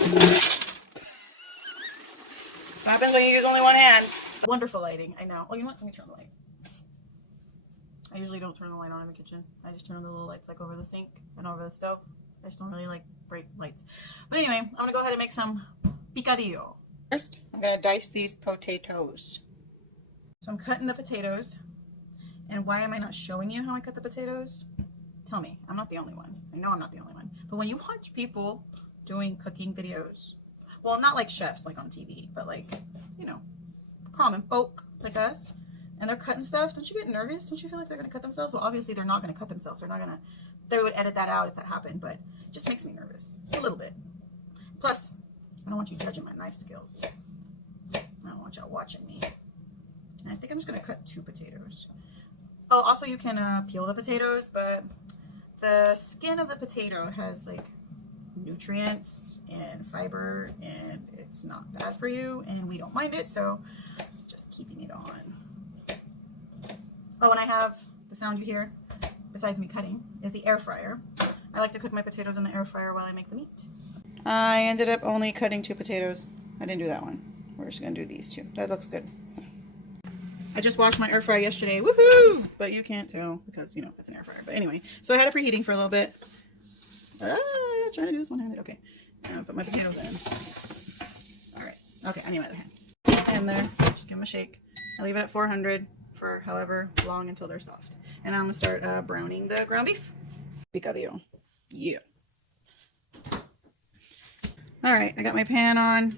So what happens when you use only one hand. Wonderful lighting, I know. Oh, you know what? Let me turn the light. I usually don't turn the light on in the kitchen. I just turn on the little lights like over the sink and over the stove. I just don't really like bright lights. But anyway, I'm gonna go ahead and make some picadillo. First, I'm gonna dice these potatoes. So I'm cutting the potatoes. And why am I not showing you how I cut the potatoes? Tell me, I'm not the only one. I know I'm not the only one. But when you watch people doing cooking videos, well, not like chefs like on TV, but like, you know, common folk like us, and they're cutting stuff, don't you get nervous? Don't you feel like they're gonna cut themselves? Well, obviously they're not gonna cut themselves. They would edit that out if that happened, but it just makes me nervous a little bit. Plus, I don't want you judging my knife skills. I don't want y'all watching me. And I think I'm just gonna cut 2 potatoes. Oh, also you can peel the potatoes, but the skin of the potato has like nutrients and fiber, and it's not bad for you, and we don't mind it, so just keeping it on. Oh, and I have the sound you hear besides me cutting is the air fryer. I like to cook my potatoes in the air fryer while I make the meat. I ended up only cutting 2 potatoes. I didn't do that one. We're just gonna do these 2. That looks good. I just washed my air fryer yesterday. Woohoo! But you can't tell because, you know, it's an air fryer. But anyway, so I had it preheating for a little bit. Trying to do this one-handed. Okay. Put my potatoes in. All right. Okay, I need my other hand. And there. Just give them a shake. I leave it at 400 for however long until they're soft. And I'm going to start browning the ground beef. Picadillo. Yeah. All right. I got my pan on.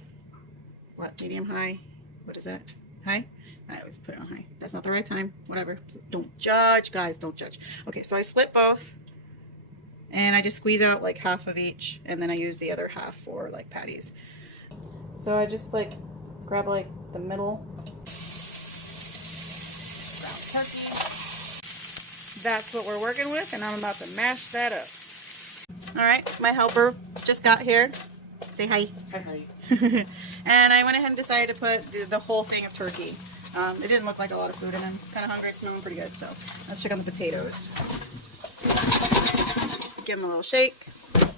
What? Medium, high? What is that? High? I always put it on high. That's not the right time. Whatever. Don't judge, guys. Don't judge. Okay, so I split both. And I just squeeze out like half of each. And then I use the other half for like patties. So I just like grab like the middle. Ground turkey. That's what we're working with. And I'm about to mash that up. All right, my helper just got here. Say hi. Hi. And I went ahead and decided to put the whole thing of turkey. It didn't look like a lot of food, and I'm kind of hungry. It's smelling pretty good, so let's check on the potatoes. Give them a little shake. I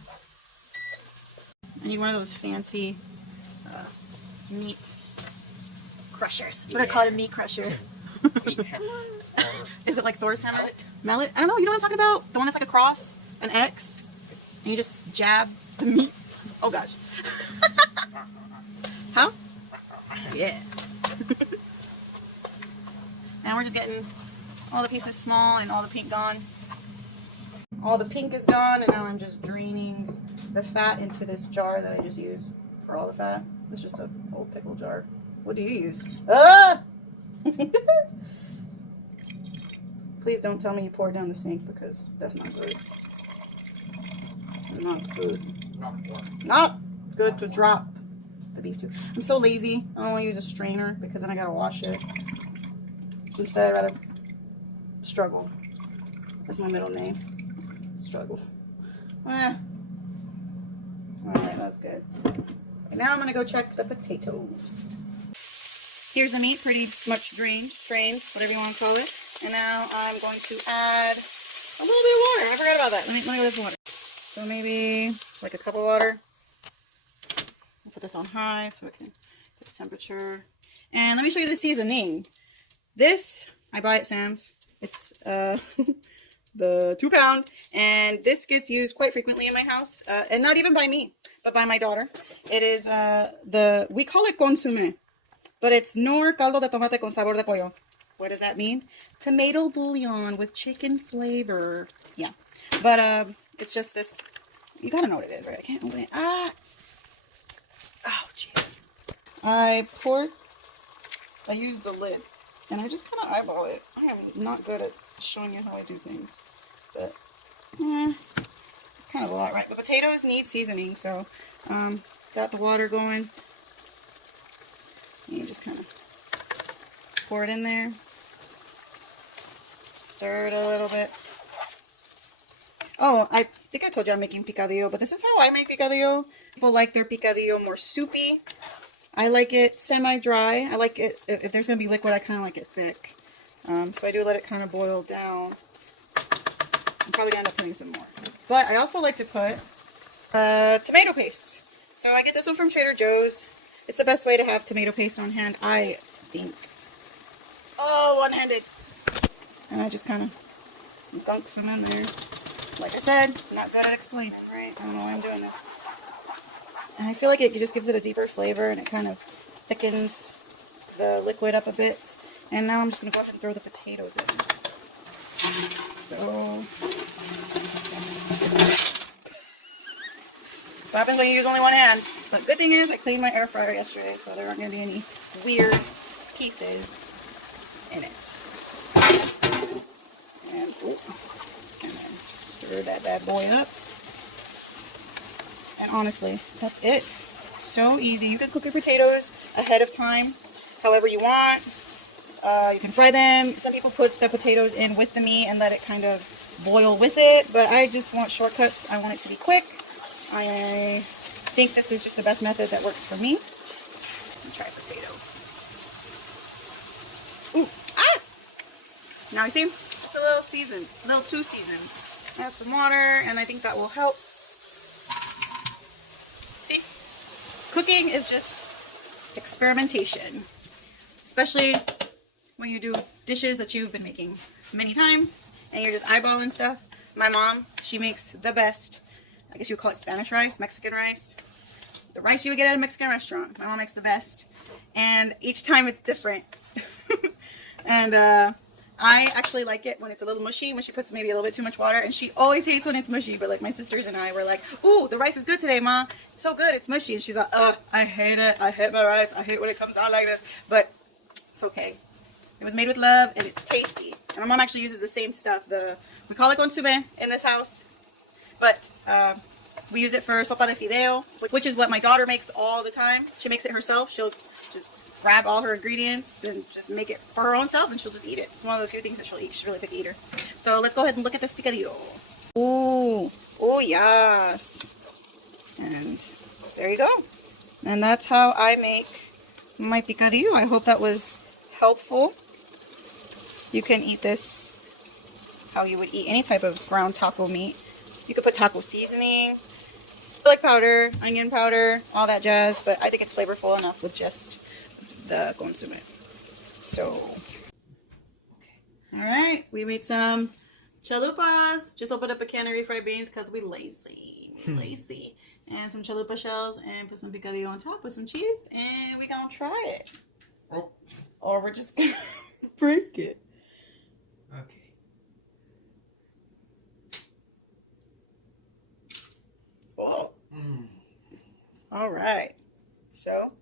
need one of those fancy meat crushers. What do I call it? A meat crusher. Is it like Thor's hammer? Mallet? I don't know. You know what I'm talking about? The one that's like a cross, an X, and you just jab the meat. Oh gosh. Huh? Yeah. Now we're just getting all the pieces small and all the pink gone. All the pink is gone, and now I'm just draining the fat into this jar that I just used for all the fat. It's just an old pickle jar. What do you use? Ah! Please don't tell me you pour it down the sink, because that's not good. Not good. Not good to drop the beef too. I'm so lazy. I don't want to use a strainer because then I gotta wash it. Instead, I'd rather struggle. That's my middle name. Struggle. Alright, that's good. And now I'm gonna go check the potatoes. Here's the meat, pretty much drained, strained, whatever you want to call it. And now I'm going to add a little bit of water. I forgot about that. Let me go with this water. So maybe like a cup of water. I'll put this on high so it can get the temperature. And let me show you the seasoning. This, I buy at Sam's. It's the 2-pound. And this gets used quite frequently in my house. And not even by me, but by my daughter. It is we call it consommé. But it's Nor caldo de tomate con sabor de pollo. What does that mean? Tomato bouillon with chicken flavor. Yeah. But it's just this. You gotta know what it is, right? I can't open it. Ah! Oh, jeez. I use the lid. And I just kind of eyeball it. I am not good at showing you how I do things. But, it's kind of a lot, right? But potatoes need seasoning, so got the water going. And you just kind of pour it in there. Stir it a little bit. Oh, I think I told you I'm making picadillo, but this is how I make picadillo. People like their picadillo more soupy. I like it semi-dry. I like it, if there's going to be liquid, I kind of like it thick. So I do let it kind of boil down. I'm probably going to end up putting some more. But I also like to put tomato paste. So I get this one from Trader Joe's. It's the best way to have tomato paste on hand, I think. Oh, one-handed. And I just kind of gunk some in there. Like I said, not good at explaining, right? I don't know why I'm doing this. And I feel like it just gives it a deeper flavor and it kind of thickens the liquid up a bit. And now I'm just going to go ahead and throw the potatoes in. So what happens when you use only one hand. But good thing is I cleaned my air fryer yesterday, so there aren't going to be any weird pieces in it. And then just stir that bad boy up. And honestly, that's it. So easy. You can cook your potatoes ahead of time, however you want. You can fry them. Some people put the potatoes in with the meat and let it kind of boil with it, but I just want shortcuts. I want it to be quick. I think this is just the best method that works for me. Let me try potato. Ooh, ah! Now you see, it's a little seasoned, a little too seasoned. Add some water, and I think that will help. See, cooking is just experimentation, especially when you do dishes that you've been making many times and you're just eyeballing stuff. My mom, she makes the best, I guess you would call it Spanish rice, Mexican rice. The rice you would get at a Mexican restaurant. My mom makes the best. And each time it's different. And I actually like it when it's a little mushy, when she puts maybe a little bit too much water. And she always hates when it's mushy. But like my sisters and I were like, ooh, the rice is good today, Ma. It's so good, it's mushy. And she's like, ugh, I hate it. I hate my rice. I hate when it comes out like this. But it's okay. It was made with love and it's tasty. And my mom actually uses the same stuff. We call it consomme in this house. But we use it for sopa de fideo, which is what my daughter makes all the time. She makes it herself. She'll just grab all her ingredients and just make it for her own self, and she'll just eat it. It's one of the few things that she'll eat. She's a really picky eater. So let's go ahead and look at this picadillo. Ooh, oh yes. And there you go. And that's how I make my picadillo. I hope that was helpful. You can eat this how you would eat any type of ground taco meat. You could put taco seasoning, garlic powder, onion powder, all that jazz, but I think it's flavorful enough with just the consomme. So, all right, we made some chalupas. Just opened up a can of refried beans because we lazy. And some chalupa shells and put some picadillo on top with some cheese, and we gonna try it. Oh. Or we're just gonna break it. Okay. Oh. All right. So,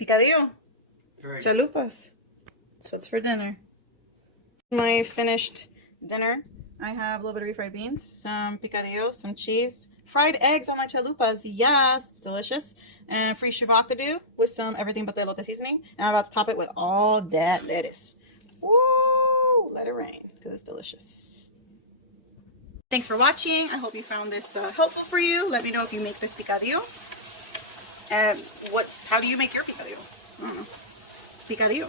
picadillo. Right. Chalupas. That's what's for dinner. My finished dinner. I have a little bit of refried beans, some picadillo, some cheese, fried eggs on my chalupas. Yes, it's delicious. And free shavacado with some everything but the elote seasoning. And I'm about to top it with all that lettuce. Woo! Let it rain because it's delicious. Thanks for watching. I hope you found this helpful for you. Let me know if you make this picadillo. And how do you make your picadillo? I don't know. Picadillo.